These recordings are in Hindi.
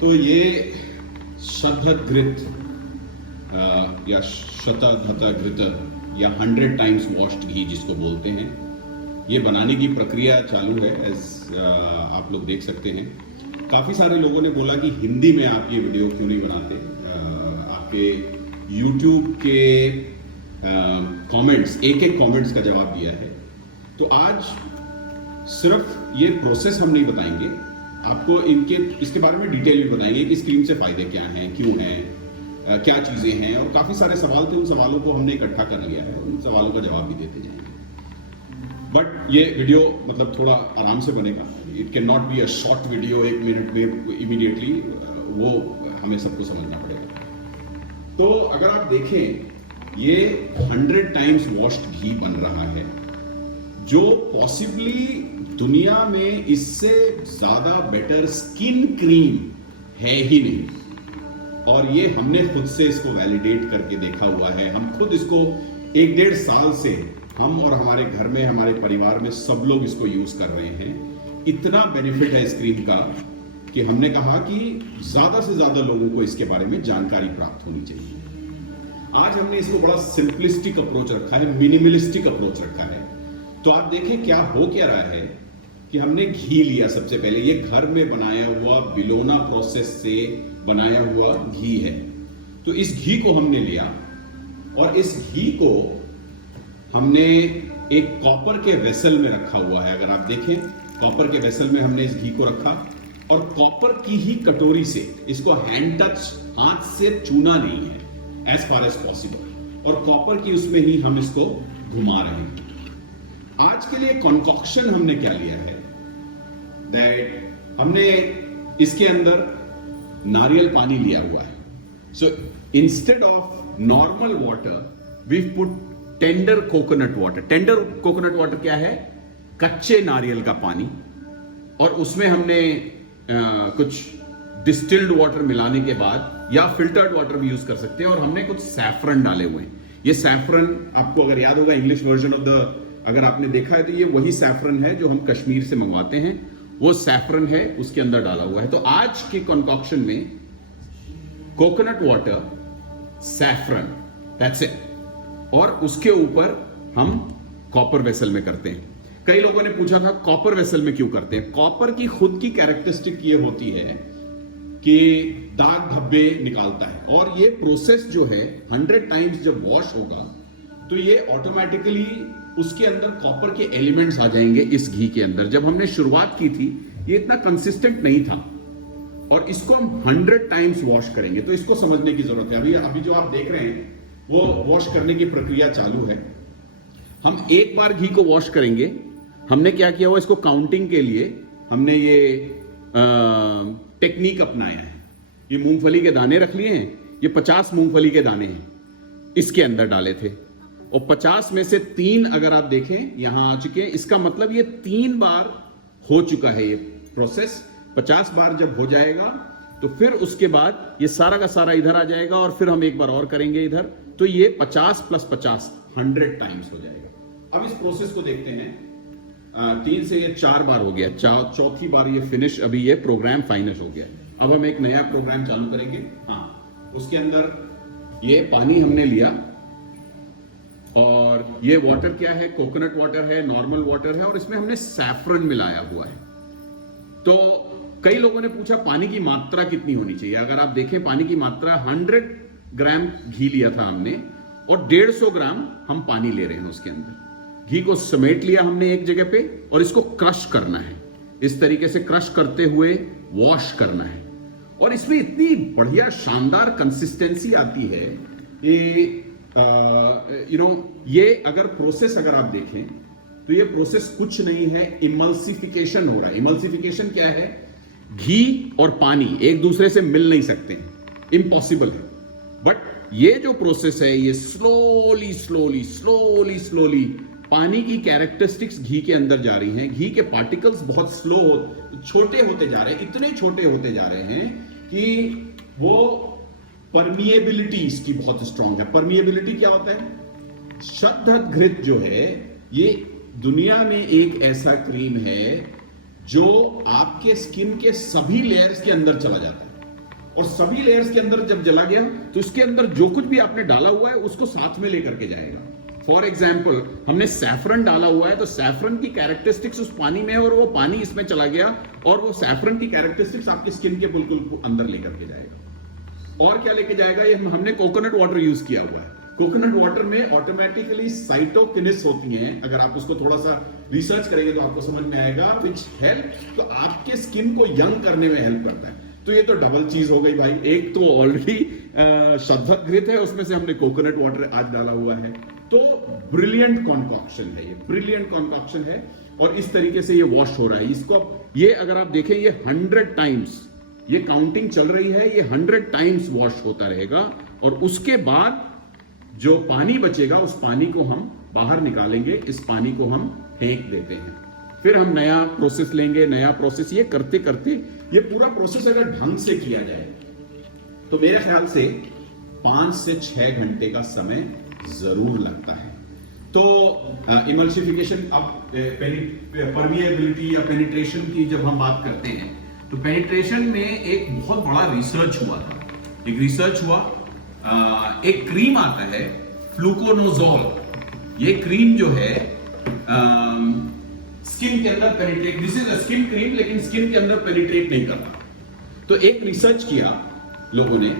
तो ये शतघृत या शतघृत या 100 टाइम्स वॉश्ड घी जिसको बोलते हैं, ये बनाने की प्रक्रिया चालू है। एज आप लोग देख सकते हैं, काफ़ी सारे लोगों ने बोला कि हिंदी में आप ये वीडियो क्यों नहीं बनाते। आपके YouTube के कमेंट्स, एक कमेंट्स का जवाब दिया है। तो आज सिर्फ ये प्रोसेस हम नहीं बताएंगे, आपको इसके बारे में डिटेल भी बताएंगे कि स्क्रीन से फायदे क्या हैं, क्यों हैं, क्या चीज़ें हैं, और काफ़ी सारे सवाल थे, उन सवालों को हमने इकट्ठा कर लिया है, उन सवालों का जवाब भी देते जाएंगे। बट ये वीडियो मतलब थोड़ा आराम से बनेगा, it can not be a short video 1 minute में इमीडिएटली, वो हमें सबको समझना पड़ेगा। तो अगर आप देखें, ये 100 टाइम्स वॉश्ड घी बन रहा है, जो पॉसिबली दुनिया में इससे ज्यादा बेटर स्किन क्रीम है ही नहीं। और ये हमने खुद से इसको वैलिडेट करके देखा हुआ है। हम खुद इसको 1-1.5 साल से हम और हमारे घर में, हमारे परिवार में सब लोग इसको यूज कर रहे हैं। इतना बेनिफिट है इस क्रीम का कि हमने कहा कि ज्यादा से ज्यादा लोगों को इसके बारे में जानकारी प्राप्त होनी चाहिए। आज हमने इसको बड़ा सिंपलिस्टिक अप्रोच रखा है, मिनिमलिस्टिक अप्रोच रखा है। तो आप देखें क्या हो क्या रहा है कि हमने घी लिया। सबसे पहले ये घर में बनाया हुआ बिलोना प्रोसेस से बनाया हुआ घी है। तो इस घी को हमने लिया और इस घी को हमने एक कॉपर के वेसल में रखा हुआ है। अगर आप देखें, कॉपर के वेसल में हमने इस घी को रखा और कॉपर की ही कटोरी से इसको हैंड टच, हाथ से चूना नहीं है, एज फार एज पॉसिबल, और कॉपर की उसमें ही हम इसको घुमा रहे हैं। आज के लिए कॉन्कॉक्शन हमने क्या लिया है, दैट हमने इसके अंदर नारियल पानी लिया हुआ है। So instead of normal water we put tender coconut water. Tender coconut water क्या है? कच्चे नारियल का पानी, और उसमें हमने कुछ डिस्टिल्ड वाटर मिलाने के बाद, या फिल्टर्ड वाटर भी यूज कर सकते हैं, और हमने कुछ सैफरन डाले हुए हैं। ये सैफरन आपको अगर याद होगा, इंग्लिश वर्जन ऑफ द, अगर आपने देखा है तो ये वही सैफरन है जो हम कश्मीर से मंगवाते हैं, वो सैफरन है, उसके अंदर डाला हुआ है। तो आज के कॉन्कॉक्शन में coconut water, saffron, that's it, और उसके ऊपर हम कॉपर वेसल में करते हैं। कई लोगों ने पूछा था कॉपर वेसल में क्यों करते हैं। कॉपर की खुद की कैरेक्टरिस्टिक ये होती है कि दाग धब्बे निकालता है, और ये प्रोसेस जो है 100 टाइम्स जब वॉश होगा तो ये ऑटोमेटिकली उसके अंदर कॉपर के एलिमेंट्स आ जाएंगे इस घी के अंदर। जब हमने शुरुआत की थी ये इतना कंसिस्टेंट नहीं था, और इसको हम 100 टाइम्स वॉश करेंगे। तो इसको समझने की जरूरत है। अभी जो आप देख रहे हैं वो वॉश करने की प्रक्रिया चालू है। हम एक बार घी को वॉश करेंगे। हमने क्या किया हुआ, इसको काउंटिंग के लिए हमने ये टेक्निक अपनाया है। ये मूंगफली के दाने रख लिए हैं, ये 50 मूंगफली के दाने हैं इसके अंदर डाले थे, और 50 में से 3 अगर आप देखें यहां आ चुके हैं। इसका मतलब ये 3 बार हो चुका है ये प्रोसेस। 50 बार जब हो जाएगा तो फिर उसके बाद ये सारा का सारा इधर आ जाएगा, और फिर हम एक बार और करेंगे इधर, तो ये 50 + 50 100 टाइम्स हो जाएगा। अब इस प्रोसेस को देखते हैं। 3 से ये 4 बार हो गया, चौथी बार ये फिनिश, अभी ये प्रोग्राम फाइनल हो गया। अब हम एक नया प्रोग्राम चालू करेंगे। हाँ, उसके अंदर ये पानी हमने लिया, और ये वाटर क्या है, कोकोनट वाटर है, नॉर्मल वाटर है, और इसमें हमने सैफरन मिलाया हुआ है। तो कई लोगों ने पूछा पानी की मात्रा कितनी होनी चाहिए। अगर आप देखें, पानी की मात्रा 100 ग्राम घी लिया था हमने, और 150 ग्राम हम पानी ले रहे हैं उसके अंदर। घी को समेट लिया हमने एक जगह पे, और इसको क्रश करना है। इस तरीके से क्रश करते हुए वॉश करना है, और इसमें इतनी बढ़िया शानदार कंसिस्टेंसी आती है कि ये अगर प्रोसेस अगर आप देखें तो ये प्रोसेस कुछ नहीं है, इमल्सिफिकेशन हो रहा है। इमल्सिफिकेशन क्या है? घी और पानी एक दूसरे से मिल नहीं सकते, इम्पॉसिबल है। बट ये जो प्रोसेस है, ये स्लोली स्लोली स्लोली स्लोली पानी की कैरेक्टरिस्टिक्स घी के अंदर जा रही हैं। घी के पार्टिकल्स बहुत स्लो छोटे होते जा रहे हैं, इतने छोटे होते जा रहे हैं कि वो परमिएबिलिटी इसकी बहुत स्ट्रांग है। परमिएबिलिटी क्या होता है? शतघृत जो है ये दुनिया में एक ऐसा क्रीम है जो आपके स्किन के सभी लेयर्स के अंदर चला जाता है। और सभी लेयर्स के अंदर जब जला गया तो इसके अंदर जो कुछ भी आपने डाला हुआ है उसको साथ में लेकर के जाएगा। फॉर एग्जाम्पल हमने सैफरन डाला हुआ है तो सैफरन की कैरेक्टरिस्टिक्स उस पानी में है और वो पानी इसमें चला गया और वो सैफरन की कैरेक्टरिस्टिक्स आपकी स्किन के बिल्कुल अंदर लेकर के जाएगा। और क्या लेके जाएगा, ये हमने कोकोनट वाटर यूज किया हुआ है। कोकोनट वाटर में ऑटोमेटिकली साइटोकिनेसिस होती हैं, अगर आप उसको थोड़ा सा रिसर्च करेंगे तो आपको समझ में आएगा, विच हेल्प तो आपके स्किन को यंग करने में हेल्प करता है। तो ये तो डबल चीज हो गई भाई, एक तो ऑलरेडी शद्दत घृत है, उसमें से हमने कोकोनट वाटर आज डाला हुआ है। तो ब्रिलियंट कॉन्कॉक्शन है, ये ब्रिलियंट कॉन्कॉक्शन है और इस तरीके से ये वॉश हो रहा है। इसको ये अगर आप देखें ये 100 टाइम्स ये काउंटिंग चल रही है, ये 100 टाइम्स वॉश होता रहेगा और उसके बाद जो पानी बचेगा उस पानी को हम बाहर निकालेंगे, इस पानी को हम फेंक देते हैं, फिर हम नया प्रोसेस लेंगे, नया प्रोसेस। ये करते करते ये पूरा प्रोसेस अगर ढंग से किया जाए तो मेरे ख्याल से 5 से 6 घंटे का समय जरूर लगता है। तो इमल्सिफिकेशन, अब परमिएबिलिटी या पेनिट्रेशन की जब हम बात करते हैं तो पेनिट्रेशन में एक बहुत बड़ा रिसर्च हुआ था। एक रिसर्च हुआ, एक क्रीम आता है फ्लूकोनोजोल। ये क्रीम जो है स्किन के अंदर penetrate, this is a skin cream, लेकिन स्किन के अंदर पेनिट्रेट नहीं करता। तो एक रिसर्च किया लोगों ने,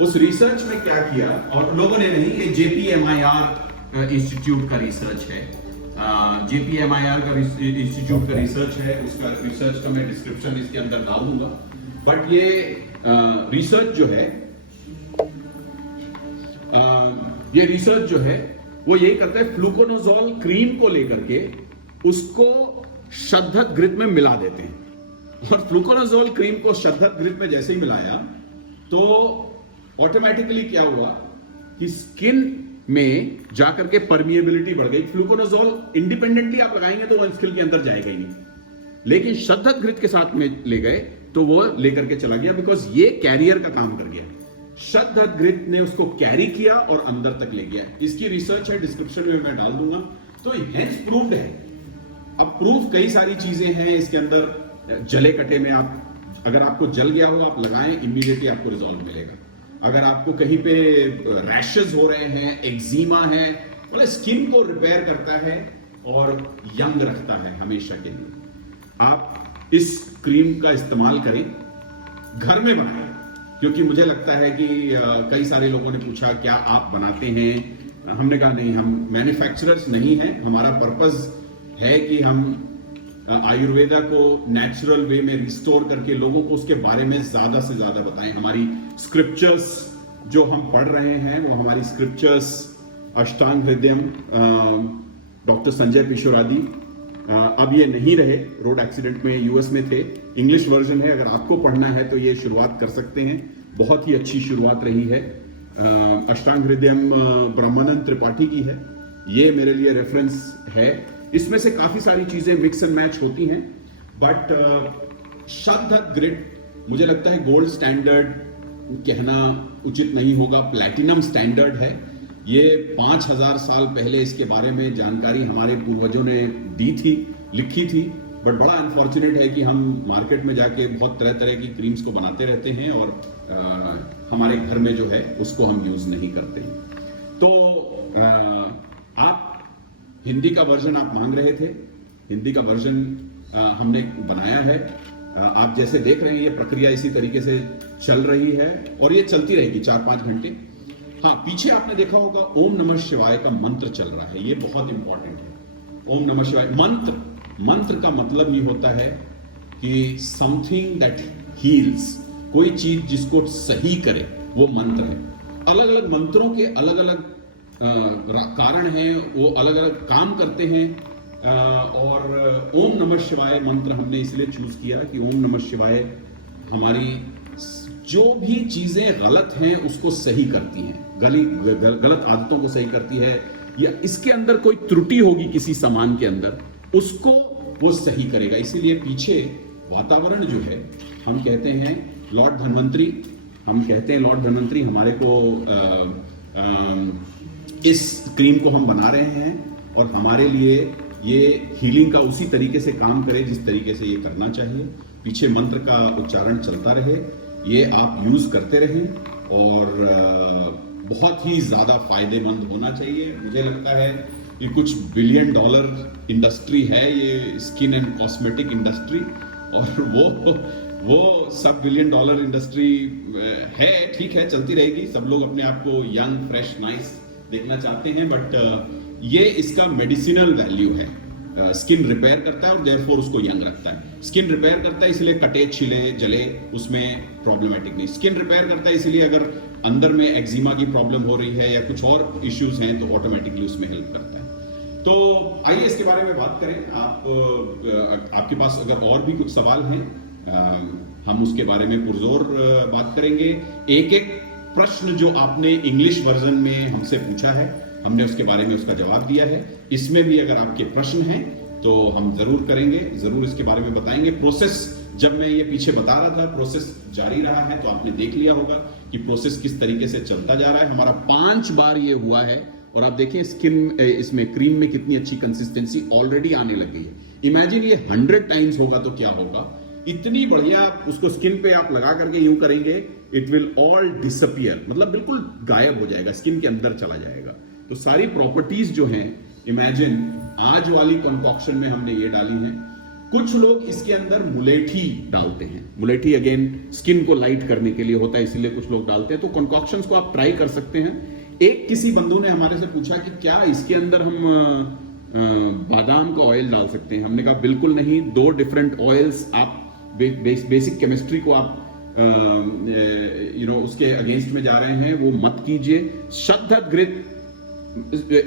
उस रिसर्च में क्या किया, और लोगों ने नहीं, ये JPMIR इंस्टीट्यूट का रिसर्च है, JPMIR का इंस्टीट्यूट का रिसर्च है, उसका रिसर्च का मैं डिस्क्रिप्शन इसके अंदर डाल दूंगा। बट ये रिसर्च जो है वो यही करता है, फ्लूकोनोजोल क्रीम को लेकर के उसको शद्दत घृत में मिला देते हैं और फ्लूकोनोजोल क्रीम को शद्दत घृत में जैसे ही मिलाया तो ऑटोमेटिकली क्या हुआ कि स्किन में जाकर के परमिएबिलिटी बढ़ गई। फ्लूकोनोजोल इंडिपेंडेंटली आप लगाएंगे तो वो स्किन के अंदर जाएगा ही नहीं, लेकिन शद्दत घृत के साथ में ले गए तो वो लेकर के चला गया, बिकॉज ये कैरियर का काम कर गया। शद्दत घृत ने उसको कैरी किया और अंदर तक ले गया। इसकी रिसर्च है, डिस्क्रिप्शन में मैं डाल दूंगा। तो हेंस प्रूव्ड है। अब प्रूफ कई सारी चीजें हैं इसके अंदर। जले कटे में आप, अगर आपको जल गया हो आप लगाएं, इमीडिएटली आपको रिजॉल्व मिलेगा। अगर आपको कहीं पे रैशेस हो रहे हैं, एक्जिमा है, मतलब स्किन को रिपेयर करता है और यंग रखता है हमेशा के लिए। आप इस क्रीम का इस्तेमाल करें, घर में बनाएं, क्योंकि मुझे लगता है कि कई सारे लोगों ने पूछा क्या आप बनाते हैं। हमने कहा नहीं, हम मैन्युफैक्चरर्स नहीं हैं। हमारा पर्पस है कि हम आयुर्वेदा को नेचुरल वे में रिस्टोर करके लोगों को उसके बारे में ज्यादा से ज्यादा बताएं। हमारी स्क्रिप्चर्स जो हम पढ़ रहे हैं वो हमारी स्क्रिप्चर्स अष्टांग हृदयम, डॉक्टर संजय पिशोरादी, अब ये नहीं रहे, रोड एक्सीडेंट में यूएस में थे। इंग्लिश वर्जन है, अगर आपको पढ़ना है तो ये शुरुआत कर सकते हैं। बहुत ही अच्छी शुरुआत रही है। अष्टांग हृदयम ब्रह्मानंद त्रिपाठी की है, ये मेरे लिए रेफरेंस है। इसमें से काफी सारी चीजें मिक्स एंड मैच होती हैं, बट शद्दत घृत मुझे लगता है गोल्ड स्टैंडर्ड कहना उचित नहीं होगा, प्लैटिनम स्टैंडर्ड है। ये 5000 साल पहले इसके बारे में जानकारी हमारे पूर्वजों ने दी थी, लिखी थी, बट बड़ा अनफॉर्चुनेट है कि हम मार्केट में जाके बहुत तरह तरह की क्रीम्स को बनाते रहते हैं और हमारे घर में जो है उसको हम यूज नहीं करते। तो आप हिंदी का वर्जन आप मांग रहे थे, हिंदी का वर्जन हमने बनाया है। आप जैसे देख रहे हैं ये प्रक्रिया इसी तरीके से चल रही है और ये चलती रहेगी 4-5 घंटे। हाँ, पीछे आपने देखा होगा ओम नमः शिवाय का मंत्र चल रहा है, ये बहुत इंपॉर्टेंट है। ओम नमः शिवाय मंत्र का मतलब ही होता है कि समथिंग दैट हील्स, कोई चीज जिसको सही करे वो मंत्र है। अलग अलग मंत्रों के अलग अलग कारण हैं, वो अलग अलग काम करते हैं। और ओम नमः शिवाय मंत्र हमने इसलिए चूज किया कि ओम नमः शिवाय हमारी जो भी चीजें गलत हैं उसको सही करती हैं, गलत आदतों को सही करती है, या इसके अंदर कोई त्रुटि होगी किसी सामान के अंदर उसको वो सही करेगा। इसीलिए पीछे वातावरण जो है, हम कहते हैं लॉर्ड धन्वंतरी, हमारे को इस क्रीम को हम बना रहे हैं और हमारे लिए ये हीलिंग का उसी तरीके से काम करे जिस तरीके से ये करना चाहिए। पीछे मंत्र का उच्चारण चलता रहे। ये आप यूज़ करते रहें और बहुत ही ज़्यादा फायदेमंद होना चाहिए। मुझे लगता है कि कुछ $1 बिलियन इंडस्ट्री है ये स्किन एंड कॉस्मेटिक इंडस्ट्री, और वो सब $1 बिलियन इंडस्ट्री है, ठीक है, चलती रहेगी। सब लोग अपने आप को यंग, फ्रेश, नाइस देखना चाहते हैं, बट ये इसका मेडिसिनल वैल्यू है। स्किन रिपेयर करता है और देयरफॉर उसको यंग रखता है। स्किन रिपेयर करता है इसलिए कटे, छिले, जले उसमें प्रॉब्लमेटिक नहीं। स्किन रिपेयर करता है इसलिए अगर अंदर में एक्जिमा की प्रॉब्लम हो रही है या कुछ और इश्यूज हैं तो ऑटोमेटिकली उसमें हेल्प करता है। तो आइए इसके बारे में बात करें। आपके पास अगर और भी कुछ सवाल हैं, हम उसके बारे में पुरजोर बात करेंगे। एक एक प्रश्न जो आपने इंग्लिश वर्जन में हमसे पूछा है, हमने उसके बारे में उसका जवाब दिया है। इसमें भी अगर आपके प्रश्न हैं तो हम जरूर करेंगे, जरूर इसके बारे में बताएंगे। प्रोसेस जब मैं ये पीछे बता रहा था, प्रोसेस जारी रहा है, तो आपने देख लिया होगा कि प्रोसेस किस तरीके से चलता जा रहा है। हमारा 5 बार ये हुआ है और आप देखें स्किन इसमें क्रीम में कितनी अच्छी कंसिस्टेंसी ऑलरेडी आने लग गई है। इमेजिन ये 100 टाइम्स होगा तो क्या होगा। इतनी बढ़िया उसको स्किन पे आप लगा करके यूं करेंगे, इट विल ऑल डिसअपियर, मतलब बिल्कुल गायब हो जाएगा, स्किन के अंदर चला जाएगा। तो सारी प्रॉपर्टीज जो हैं, इमेजिन आज वाली कंकॉक्शन में हमने ये डाली हैं। कुछ लोग इसके अंदर मुलेठी डालते हैं। मुलेठी अगेन स्किन को लाइट करने के लिए होता है, इसीलिए कुछ लोग डालते हैं। तो कंकॉक्शंस को आप ट्राई कर सकते हैं। एक किसी बंधु ने हमारे से पूछा कि क्या इसके अंदर हम बादाम का ऑयल डाल सकते हैं। हमने कहा बिल्कुल नहीं। 2 डिफरेंट ऑयल्स, आप बेसिक केमिस्ट्री को आप उसके अगेंस्ट में जा रहे हैं, वो मत कीजिए। शतघृत घृत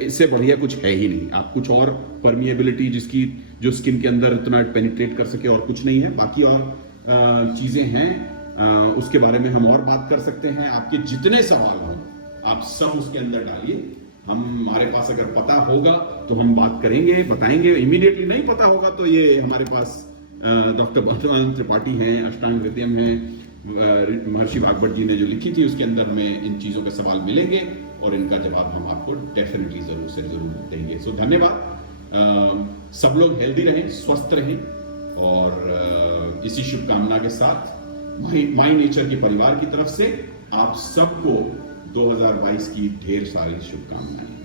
इससे बढ़िया कुछ है ही नहीं। आप कुछ और परमिएबिलिटी जिसकी जो स्किन के अंदर इतना पेनिट्रेट कर सके और कुछ नहीं है। बाकी और चीजें हैं, उसके बारे में हम और बात कर सकते हैं। आपके जितने सवाल हों आप सब उसके अंदर डालिए। हमारे पास अगर पता होगा तो हम बात करेंगे, बताएंगे। इमीडिएटली नहीं पता होगा तो ये हमारे पास डॉक्टर बलवंत त्रिपाठी हैं, अष्टांग हृदयम हैं, महर्षि भागवत जी ने जो लिखी थी उसके अंदर में इन चीज़ों के सवाल मिलेंगे और इनका जवाब हम आपको डेफिनेटली जरूर से जरूर देंगे। सो धन्यवाद। सब लोग हेल्दी रहें, स्वस्थ रहें, और इसी शुभकामना के साथ माई नेचर के परिवार की तरफ से आप सबको 2022 की ढेर सारी शुभकामनाएं।